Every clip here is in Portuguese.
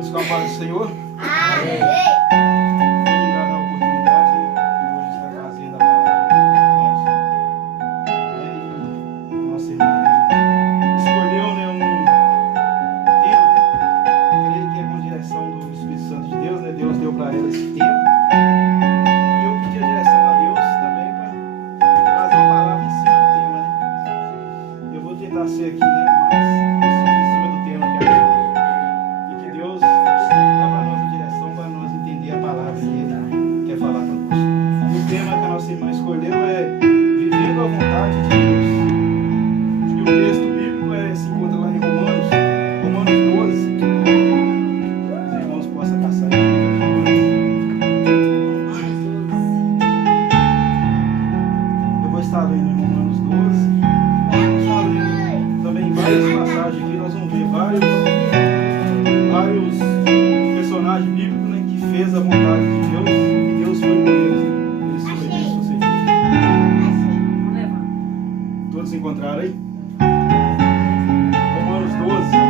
Todos com a paz do Senhor. Amém. Vou dar a oportunidade de hoje estar trazendo a palavra dos irmãos. E a nossa irmã escolheu um tema, creio que é com direção do Espírito Santo de Deus, né? Deus deu para ela esse tema. E eu pedi a direção a Deus também para trazer uma palavra em cima do tema, né? Eu vou tentar ser aqui, né, mais preciso em cima do tema que é. Deus dá para nós a direção para nós entender a palavra que Ele quer falar conosco. O tema que a nossa irmã escolheu é Vivendo a Vontade de Deus. E o texto bíblico se encontra lá em Romanos 12. Os irmãos possam caçar eu vou estar lendo em Romanos 12. Vamos estar lendo também várias passagens aqui, nós vamos ver vários personagens bíblicos, né, que fez a vontade de Deus e Deus foi com eles. Eles foram sucedidos. Todos encontraram aí? Romanos 12.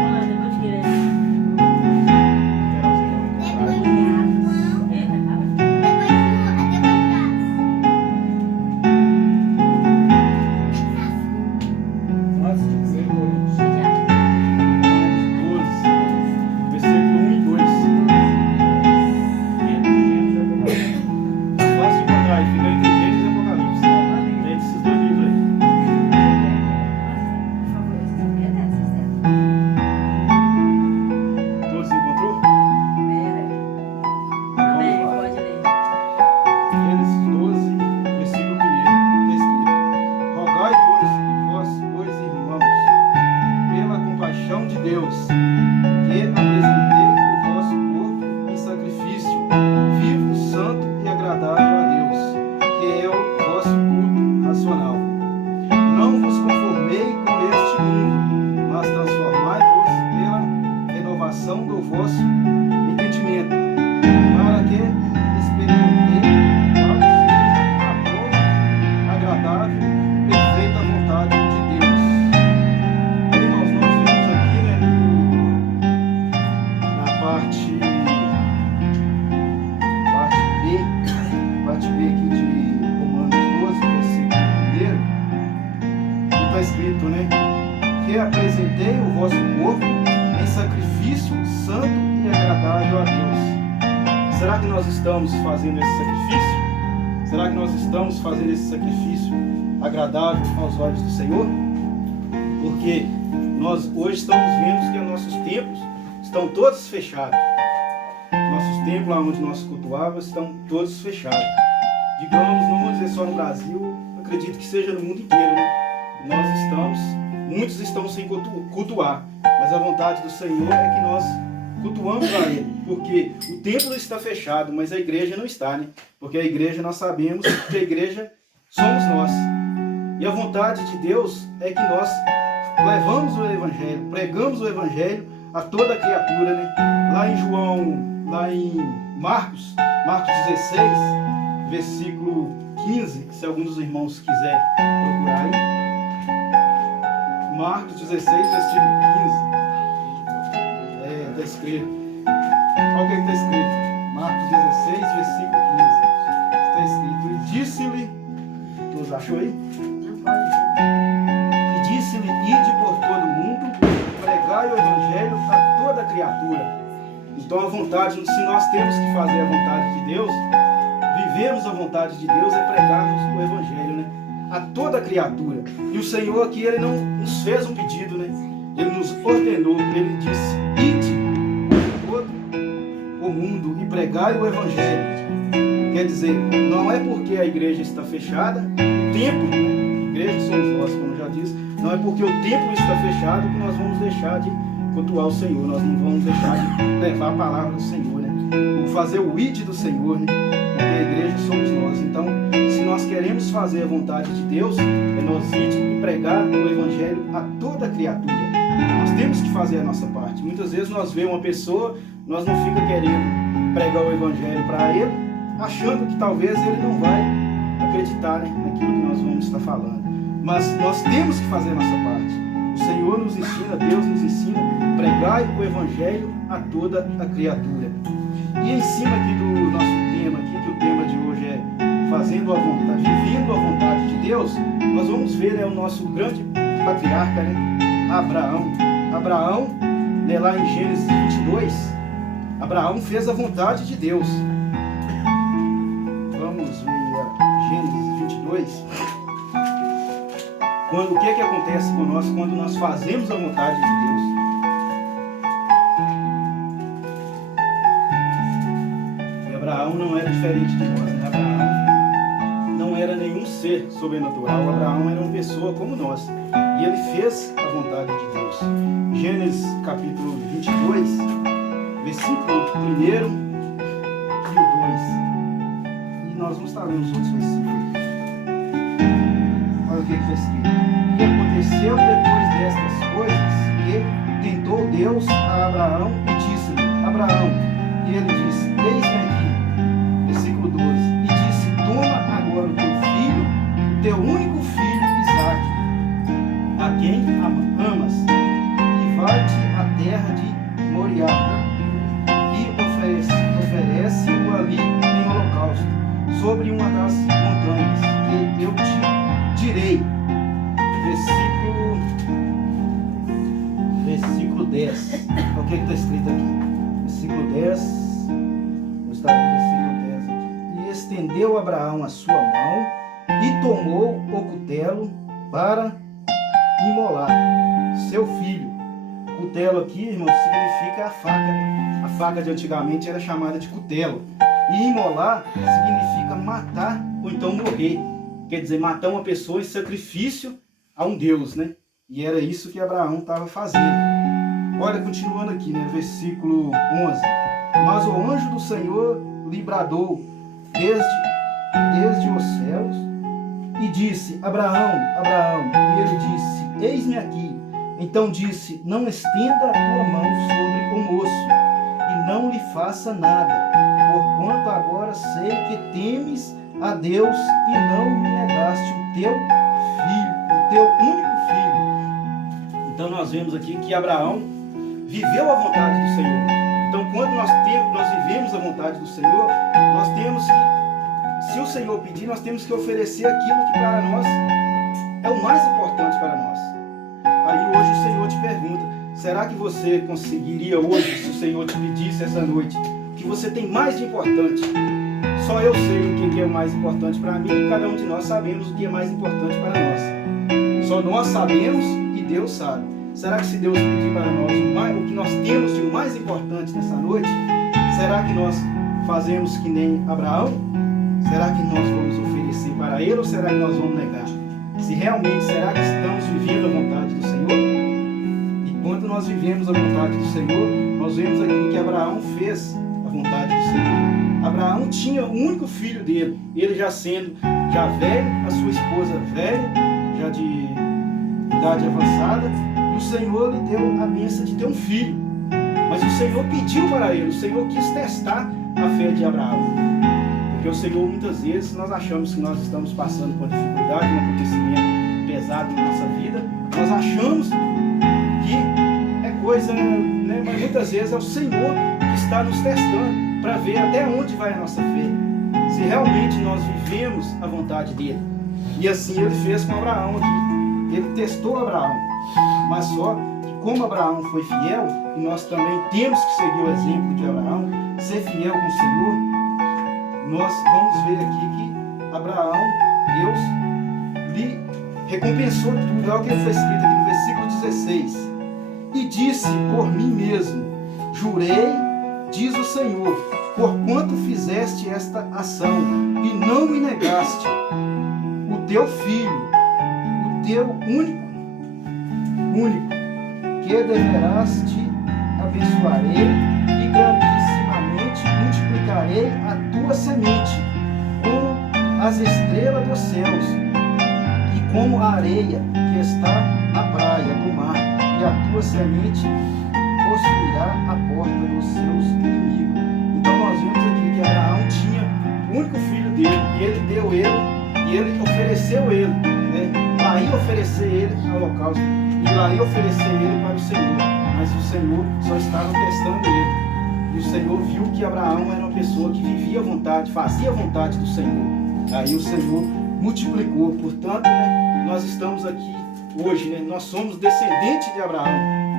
Será que nós estamos fazendo esse sacrifício? Será que nós estamos fazendo esse sacrifício agradável aos olhos do Senhor? Porque nós hoje estamos vendo que os nossos templos estão todos fechados. Nossos templos, onde nós cultuávamos, estão todos fechados. Digamos, não vou dizer só no Brasil, acredito que seja no mundo inteiro, né? Muitos estão sem cultuar, mas a vontade do Senhor é que nós cultuamos a Ele, porque o templo está fechado, mas a igreja não está, né? Porque a igreja, nós sabemos que a igreja somos nós. E a vontade de Deus é que nós levamos o Evangelho, pregamos o Evangelho a toda criatura, né? Lá em Marcos 16, versículo 15, se algum dos irmãos quiser procurar aí. Marcos 16, versículo 15. Está escrito. Olha o que está escrito. Marcos 16, versículo 15. Está escrito. E disse-lhe, todos achou aí? E disse-lhe, ide por todo o mundo, pregai o Evangelho a toda criatura. Então a vontade, se nós temos que fazer a vontade de Deus, vivermos a vontade de Deus é pregarmos o Evangelho, né? A toda criatura. E o Senhor aqui, Ele não nos fez um pedido, né? Ele nos ordenou, Ele disse, ide o mundo e pregai o Evangelho. Quer dizer, não é porque a igreja está fechada, o templo, né? A igreja somos nós, como já disse, não é porque o templo está fechado que nós vamos deixar de cultuar o Senhor, nós não vamos deixar de levar a palavra do Senhor, né? Fazer o id do Senhor, né? Porque a igreja somos nós. Então, se nós queremos fazer a vontade de Deus, é nós ir e pregar o Evangelho a toda criatura. Nós temos que fazer a nossa parte. Muitas vezes nós vemos uma pessoa, nós não fica querendo pregar o Evangelho para ele, achando que talvez ele não vai acreditar, né, naquilo que nós vamos estar falando. Mas nós temos que fazer a nossa parte. O Senhor nos ensina, Deus nos ensina a pregar pregai o evangelho a toda a criatura. E em cima aqui do nosso tema aqui, que o tema de hoje é fazendo a vontade, vivendo a vontade de Deus, nós vamos ver o nosso grande patriarca, Abraão. Abraão, lá em Gênesis 22, Abraão fez a vontade de Deus. Vamos ver Gênesis 22. O que acontece conosco quando nós fazemos a vontade de Deus? E Abraão não era diferente de nós, né? Abraão não era nenhum ser sobrenatural. Abraão era uma pessoa como nós. E ele fez a vontade de Deus. Gênesis capítulo 22, versículo 1 e o 2. E nós vamos estar lendo os outros versículos. Olha o que está escrito. E aconteceu depois destas coisas que tentou Deus a Abraão e disse-lhe: Abraão. E ele disse: eis-me aqui. Versículo 12. E disse: toma agora o teu filho, o teu único filho, Isaque, a quem amas, e vai-te à terra de Moriá, e oferece-o ali em holocausto, sobre uma das montanhas que eu te direi. Versículo 10. O que está escrito aqui? Versículo 10. Eu estava no versículo 10 aqui. E estendeu Abraão a sua mão e tomou o cutelo para imolar seu filho. Cutelo aqui, irmãos, significa a faca, né? A faca de antigamente era chamada de cutelo. E imolar significa matar ou então morrer. Quer dizer, matar uma pessoa em sacrifício a um Deus, né? E era isso que Abraão estava fazendo. Olha, continuando aqui, né? Versículo 11. Mas o anjo do Senhor lhe bradou desde os céus e disse: Abraão, Abraão. E ele disse: eis-me aqui. Então disse: não estenda a tua mão sobre o moço e não lhe faça nada, porquanto agora sei que temes a Deus e não me negaste o teu filho, o teu único filho. Então nós vemos aqui que Abraão viveu a vontade do Senhor. Então quando nós vivemos a vontade do Senhor, nós temos que, se o Senhor pedir, nós temos que oferecer aquilo que para nós é o mais importante para nós. Aí hoje o Senhor te pergunta: será que você conseguiria hoje, se o Senhor te pedisse essa noite, o que você tem mais de importante? Só eu sei o que é o mais importante para mim e cada um de nós sabemos o que é mais importante para nós. Só nós sabemos e Deus sabe. Será que se Deus pedir para nós o que nós temos de mais importante nessa noite, será que nós fazemos que nem Abraão? Será que nós vamos oferecer para Ele ou será que nós vamos negar? Se realmente, será que estamos vivendo a vontade do Senhor? E quando nós vivemos a vontade do Senhor, nós vemos aqui que Abraão fez a vontade do Senhor. Abraão tinha o único filho dele, ele já velho, a sua esposa velha, já de idade avançada, e o Senhor lhe deu a bênção de ter um filho. Mas o Senhor pediu para ele, o Senhor quis testar a fé de Abraão. Porque o Senhor, muitas vezes, nós achamos que nós estamos passando por dificuldade, um acontecimento pesado na nossa vida, nós achamos que é coisa, né? Mas muitas vezes é o Senhor que está nos testando para ver até onde vai a nossa fé, se realmente nós vivemos a vontade dele. E assim ele fez com Abraão aqui. Ele testou Abraão, mas só que como Abraão foi fiel, e nós também temos que seguir o exemplo de Abraão, ser fiel com o Senhor, nós vamos ver aqui que Abraão, Deus lhe recompensou tudo. Olha o que está escrito aqui no versículo 16. E disse por mim mesmo: jurei, diz o Senhor, porquanto fizeste esta ação e não me negaste o teu filho, o teu único, que deverás te abençoarei e grandissimamente multiplicarei a tua semente como as estrelas dos céus e como a areia que está na praia do mar, e a tua semente possuirá a porta dos seus inimigos. Então nós vemos aqui que Abraão tinha o único filho dele, e ele deu ele, e ele ofereceu ele, né? Lá ia oferecer ele ao holocausto, e lá ia oferecer ele para o Senhor. mas o Senhor só estava testando ele. E o Senhor viu que Abraão era uma pessoa que vivia a vontade, fazia a vontade do Senhor. Aí o Senhor multiplicou. Portanto, né, nós estamos aqui hoje, né, nós somos descendentes de Abraão.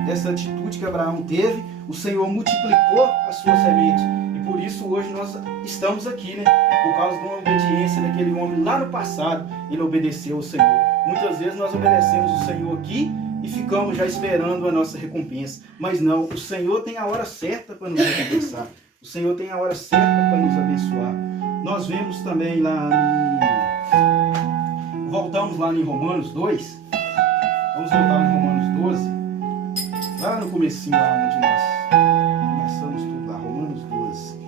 Dessa atitude que Abraão teve, o Senhor multiplicou a sua semente. E por isso hoje nós estamos aqui, né? Por causa de uma obediência daquele homem lá no passado, ele obedeceu ao Senhor. Muitas vezes nós obedecemos o Senhor aqui e ficamos já esperando a nossa recompensa. Mas não, o Senhor tem a hora certa para nos recompensar. O Senhor tem a hora certa para nos abençoar. Nós vemos também lá voltamos lá em Romanos 2. Vamos voltar em Romanos 12. Lá no comecinho, lá onde nós começamos tudo lá, Romanos 12.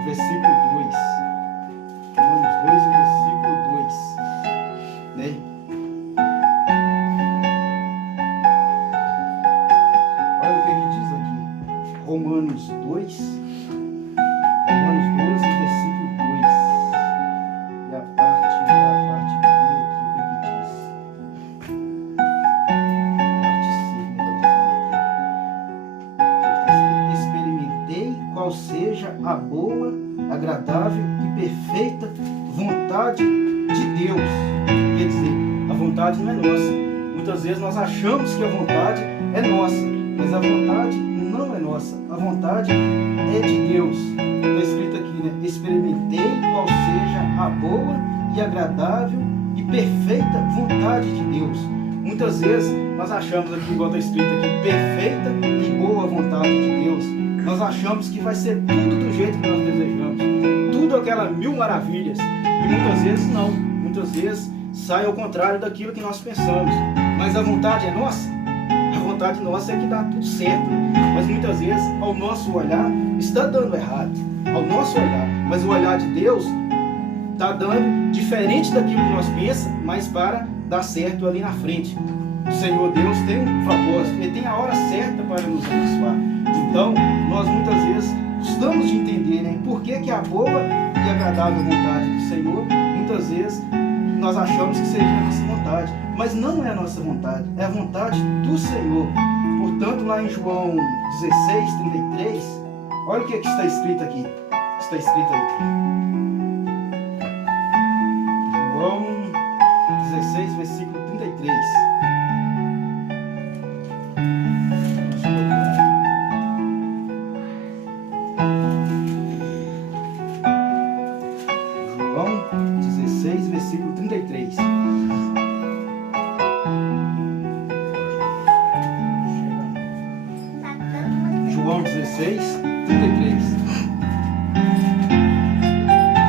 O versículo 2. Romanos 2 e o versículo 2. Né? Olha o que ele diz aqui. Romanos 2. Romanos 12, versículo 2. E a parte B aqui, o que ele diz? Qual seja a boa, agradável e perfeita vontade de Deus. Quer dizer, a vontade não é nossa. Muitas vezes nós achamos que a vontade é nossa, mas a vontade não é nossa. A vontade é de Deus. Está escrito aqui, né? Experimentei qual seja a boa e agradável e perfeita vontade de Deus. Muitas vezes nós achamos aqui, igual está escrito aqui, perfeita e boa vontade de Deus. Nós achamos que vai ser tudo do jeito que nós desejamos, tudo aquela mil maravilhas, e muitas vezes não, muitas vezes sai ao contrário daquilo que nós pensamos. Mas a vontade é nossa, a vontade nossa é que dá tudo certo, mas muitas vezes ao nosso olhar está dando errado, ao nosso olhar, mas o olhar de Deus está dando diferente daquilo que nós pensamos, mas para dar certo ali na frente. O Senhor Deus tem um propósito, Ele tem a hora certa para nos abençoar. Então, nós muitas vezes gostamos de entender, né, por que a boa e agradável vontade do Senhor, muitas vezes nós achamos que seja a nossa vontade, mas não é a nossa vontade, é a vontade do Senhor. Portanto, lá em João 16, 33, olha o que está escrito aqui. Está escrito aí. João 16, versículo 33. Versículo 33. João 16, 33.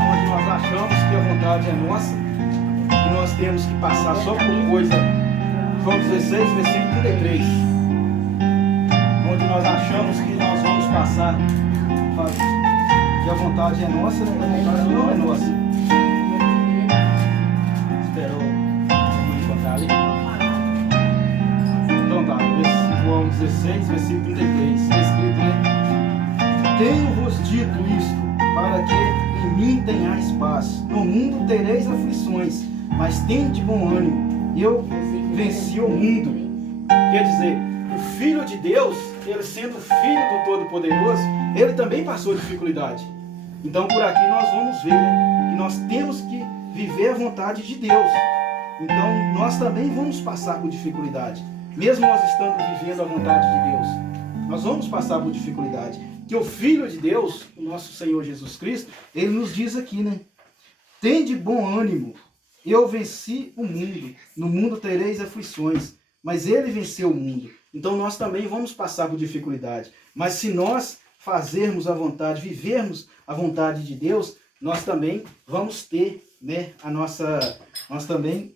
Onde nós achamos que a vontade é nossa, que nós temos que passar só por coisa. João 16, versículo 33. Onde nós achamos que nós vamos passar, que a vontade é nossa, né? A vontade não é nossa. Então tá, João 16, versículo 33, está escrito, né? Tenho-vos dito isto, para que em mim tenhais paz. No mundo tereis aflições, mas tende bom ânimo. Eu venci o mundo. Quer dizer, o Filho de Deus, ele sendo Filho do Todo-Poderoso, ele também passou dificuldade. Então por aqui nós vamos ver, né, que nós temos que viver a vontade de Deus. Então, nós também vamos passar por dificuldade. Mesmo nós estando vivendo a vontade de Deus, nós vamos passar por dificuldade. Que o Filho de Deus, o nosso Senhor Jesus Cristo, ele nos diz aqui, né? Tende bom ânimo, eu venci o mundo. No mundo tereis aflições, mas ele venceu o mundo. Então, nós também vamos passar por dificuldade. Mas se nós fazermos a vontade, vivermos a vontade de Deus, nós também vamos ter, né, nós também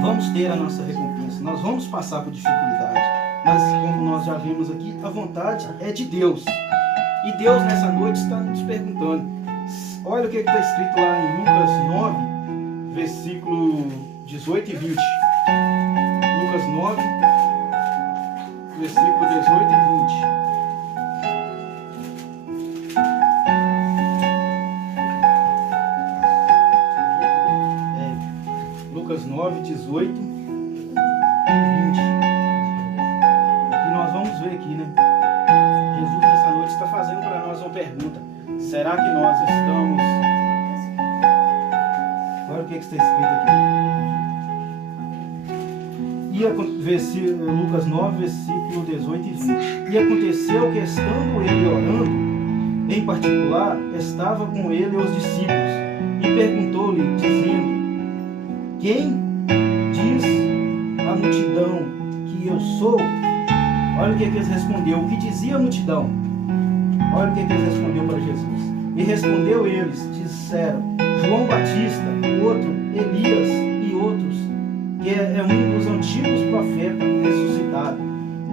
vamos ter a nossa recompensa, nós vamos passar por dificuldade, mas como nós já vimos aqui, a vontade é de Deus. E Deus nessa noite está nos perguntando, olha o que está escrito lá em Lucas 9, versículo 18 e 20. Lucas 9, versículo 18 e 20. Lucas 9, 18 e 20. pergunta: será que nós estamos... Olha o que está escrito aqui. Lucas 9, versículo 18 e 20. E aconteceu que, estando ele orando, em particular, estava com ele os discípulos, e perguntou-lhe, dizendo: quem diz a multidão que eu sou? Olha o que eles responderam. O que dizia a multidão? Olha o que eles responderam para Jesus. E respondeu eles, disseram: João Batista, outro Elias, e outros, que é um dos antigos profetas ressuscitado.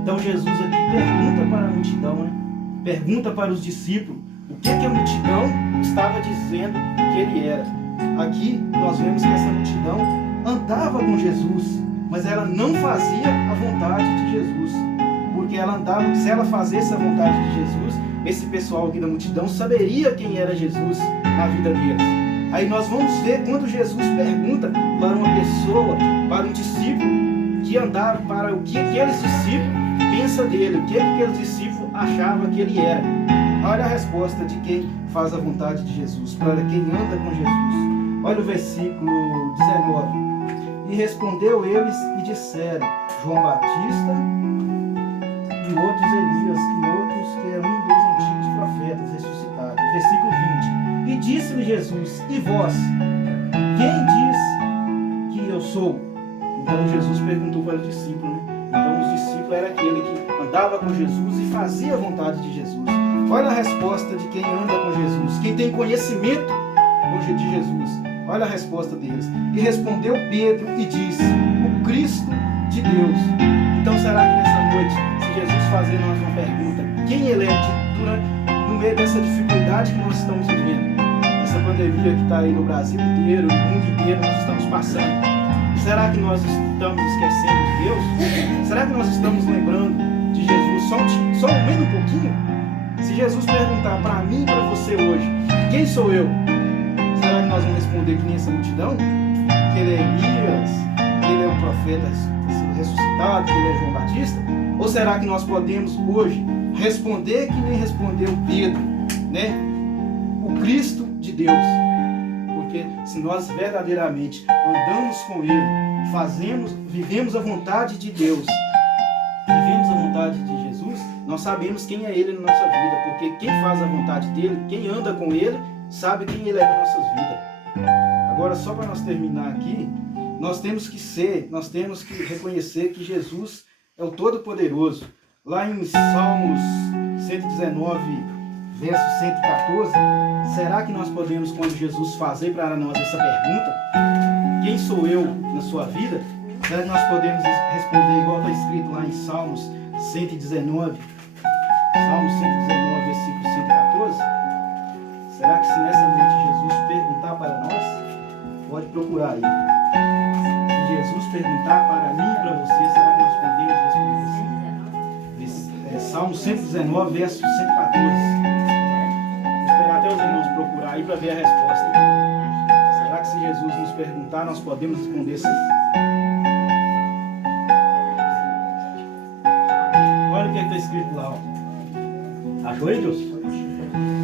Então Jesus aqui pergunta para a multidão, né? Pergunta para os discípulos o que a multidão estava dizendo que ele era. Aqui nós vemos que essa multidão andava com Jesus, mas ela não fazia a vontade de Jesus, porque ela andava, se ela fizesse a vontade de Jesus, esse pessoal aqui da multidão saberia quem era Jesus na vida deles. Aí nós vamos ver quando Jesus pergunta para uma pessoa, para um discípulo que andava, para o que aqueles discípulos pensam dele, o que aqueles discípulos achavam que ele era. Olha a resposta de quem faz a vontade de Jesus, para quem anda com Jesus. Olha o versículo 19. E respondeu eles e disseram: João Batista, e outros Elias, e outros que é um dos antigos profetas ressuscitados. Versículo 20. E disse-lhe Jesus: e vós, quem diz que eu sou? Então Jesus perguntou para os discípulos, né? Então os discípulos era aquele que andava com Jesus e fazia a vontade de Jesus. Olha a resposta de quem anda com Jesus, quem tem conhecimento de Jesus. Olha a resposta deles. E respondeu Pedro e disse: o Cristo de Deus. Então será que nessa noite, se Jesus fazer nós uma pergunta, quem ele é, no meio dessa dificuldade que nós estamos vivendo, essa pandemia que está aí no Brasil inteiro, no mundo inteiro, nós estamos passando, será que nós estamos esquecendo de Deus? Será que nós estamos lembrando de Jesus só um pouquinho? Se Jesus perguntar para mim e para você hoje, quem sou eu? Será que nós vamos responder que nem essa multidão? Que ele é Elias, que ele é um profeta ressuscitado, que ele é João Batista? Ou será que nós podemos hoje responder que nem respondeu Pedro, né? O Cristo de Deus. Porque se nós verdadeiramente andamos com ele, vivemos a vontade de Deus, vivemos a vontade de Jesus, nós sabemos quem é ele na nossa vida, porque quem faz a vontade dele, quem anda com ele, sabe quem ele é nas nossas vidas. Agora, só para nós terminar aqui, nós temos que reconhecer que Jesus é o Todo-Poderoso. Lá em Salmos 119, verso 114, será que nós podemos, quando Jesus fazer para nós essa pergunta, quem sou eu na sua vida, será que nós podemos responder igual está escrito lá em Salmos 119, Salmos 119, versículo 114? Será que se nessa noite Jesus perguntar para nós, pode procurar aí. Se Jesus perguntar para mim e para você, será que nós podemos responder assim? Salmo 119, verso 114. Vou esperar até os irmãos procurar aí para ver a resposta. Será que se Jesus nos perguntar, nós podemos responder sim? Olha o que está escrito lá. Ó. Achou aí, Deus?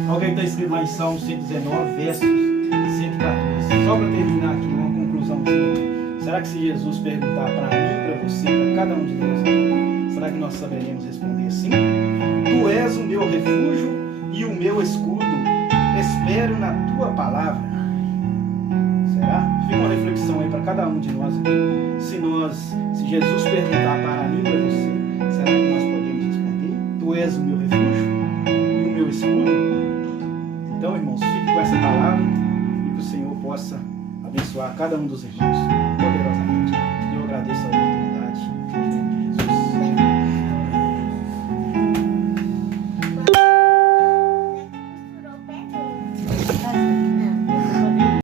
Olha o que está escrito lá em Salmo 119, versos 114. Só para terminar aqui, uma conclusãozinha. Será que se Jesus perguntar para mim, para você, para cada um de nós, será que nós saberemos responder sim? Tu és o meu refúgio e o meu escudo. Espero na tua palavra. Será? Fica uma reflexão aí para cada um de nós aqui. Se Jesus perguntar para mim, para você, será que nós podemos responder? Tu és o meu refúgio e o meu escudo. Então, irmãos, fique com essa palavra e que o Senhor possa abençoar cada um dos irmãos poderosamente. Eu agradeço a